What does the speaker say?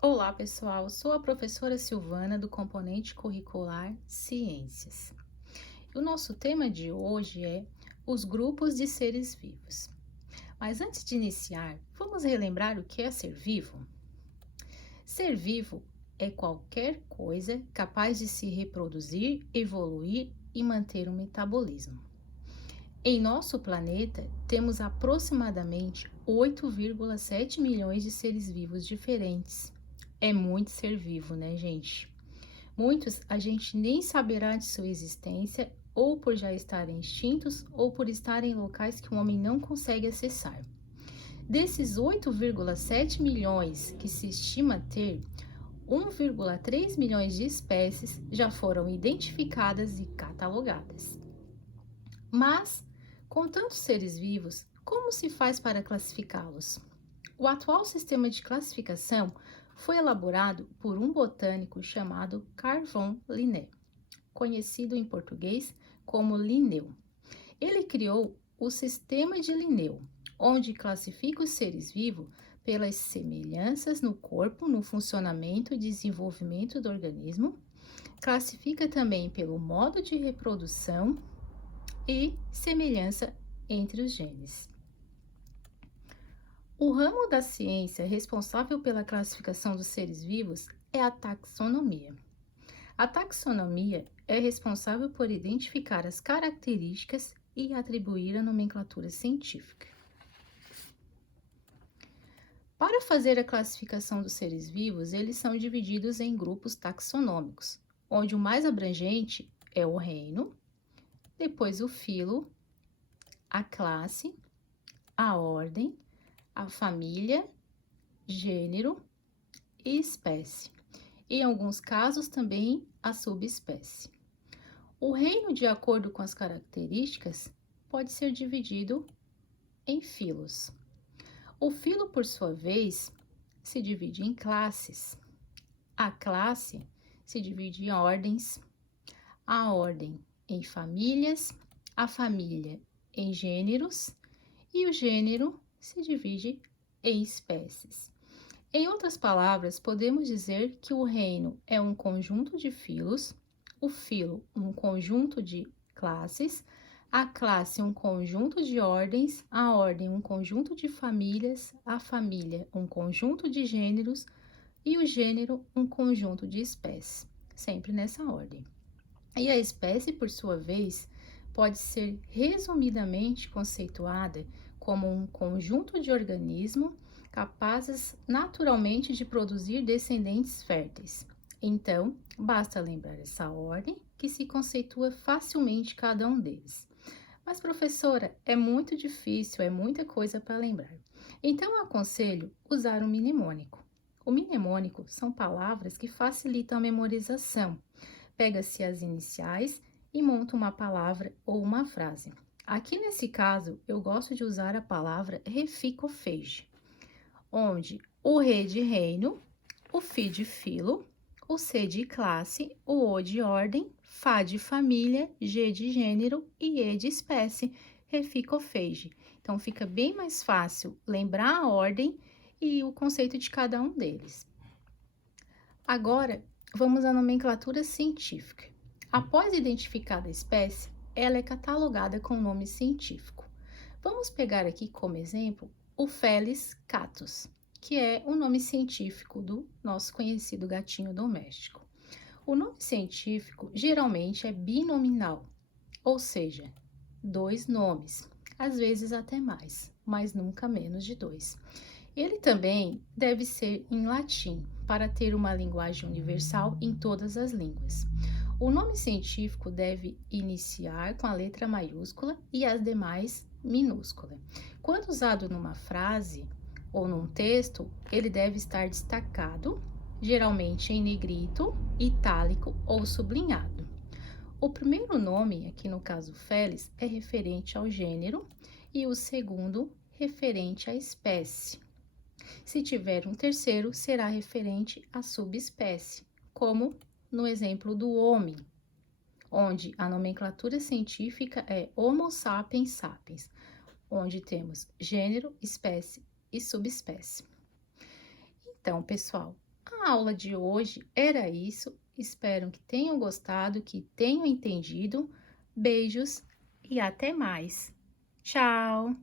Olá, pessoal. Sou a professora Silvana do componente curricular Ciências. O nosso tema de hoje é os grupos de seres vivos. Mas antes de iniciar, vamos relembrar o que é ser vivo? Ser vivo é qualquer coisa capaz de se reproduzir, evoluir e manter um metabolismo. Em nosso planeta, temos aproximadamente 8,7 milhões de seres vivos diferentes. É muito ser vivo, né, gente? Muitos a gente nem saberá de sua existência, ou por já estarem extintos, ou por estarem em locais que o homem não consegue acessar. Desses 8,7 milhões que se estima ter, 1,3 milhões de espécies já foram identificadas e catalogadas. Mas, com tantos seres vivos, como se faz para classificá-los? O atual sistema de classificação foi elaborado por um botânico chamado Carl von Linné, conhecido em português como Linneu. Ele criou o sistema de Linneu, onde classifica os seres vivos pelas semelhanças no corpo, no funcionamento e desenvolvimento do organismo, classifica também pelo modo de reprodução e semelhança entre os genes. O ramo da ciência responsável pela classificação dos seres vivos é a taxonomia. A taxonomia é responsável por identificar as características e atribuir a nomenclatura científica. Para fazer a classificação dos seres vivos, eles são divididos em grupos taxonômicos, onde o mais abrangente é o reino, depois o filo, a classe, a ordem, a família, gênero e espécie. Em alguns casos também a subespécie. O reino, de acordo com as características, pode ser dividido em filos. O filo, por sua vez, se divide em classes. A classe se divide em ordens, a ordem em famílias, a família em gêneros e o gênero se divide em espécies. Em outras palavras, podemos dizer que o reino é um conjunto de filos, o filo um conjunto de classes, a classe um conjunto de ordens, a ordem um conjunto de famílias, a família um conjunto de gêneros e o gênero um conjunto de espécies, sempre nessa ordem. E a espécie, por sua vez, pode ser resumidamente conceituada como um conjunto de organismos capazes naturalmente de produzir descendentes férteis. Então, basta lembrar essa ordem que se conceitua facilmente cada um deles. Mas, professora, é muito difícil, é muita coisa para lembrar. Então, eu aconselho usar um mnemônico. O mnemônico são palavras que facilitam a memorização. Pega-se as iniciais e monta uma palavra ou uma frase. Aqui nesse caso, eu gosto de usar a palavra reficofage, onde o re de reino, o fi de filo, o c de classe, o o de ordem, fá de família, g de gênero e e de espécie, reficofage. Então, fica bem mais fácil lembrar a ordem e o conceito de cada um deles. Agora, vamos à nomenclatura científica. Após identificada a espécie, ela é catalogada com o nome científico. Vamos pegar aqui como exemplo o Felis catus, que é o nome científico do nosso conhecido gatinho doméstico. O nome científico geralmente é binominal, ou seja, 2 nomes, às vezes até mais, mas nunca menos de 2. Ele também deve ser em latim, para ter uma linguagem universal em todas as línguas. O nome científico deve iniciar com a letra maiúscula e as demais minúscula. Quando usado numa frase ou num texto, ele deve estar destacado, geralmente em negrito, itálico ou sublinhado. O primeiro nome, aqui no caso Felis, é referente ao gênero e o segundo referente à espécie. Se tiver um terceiro, será referente à subespécie, como no exemplo do homem, onde a nomenclatura científica é Homo sapiens sapiens, onde temos gênero, espécie e subespécie. Então, pessoal, A aula de hoje era isso. Espero que tenham gostado, que tenham entendido. Beijos e até mais. Tchau!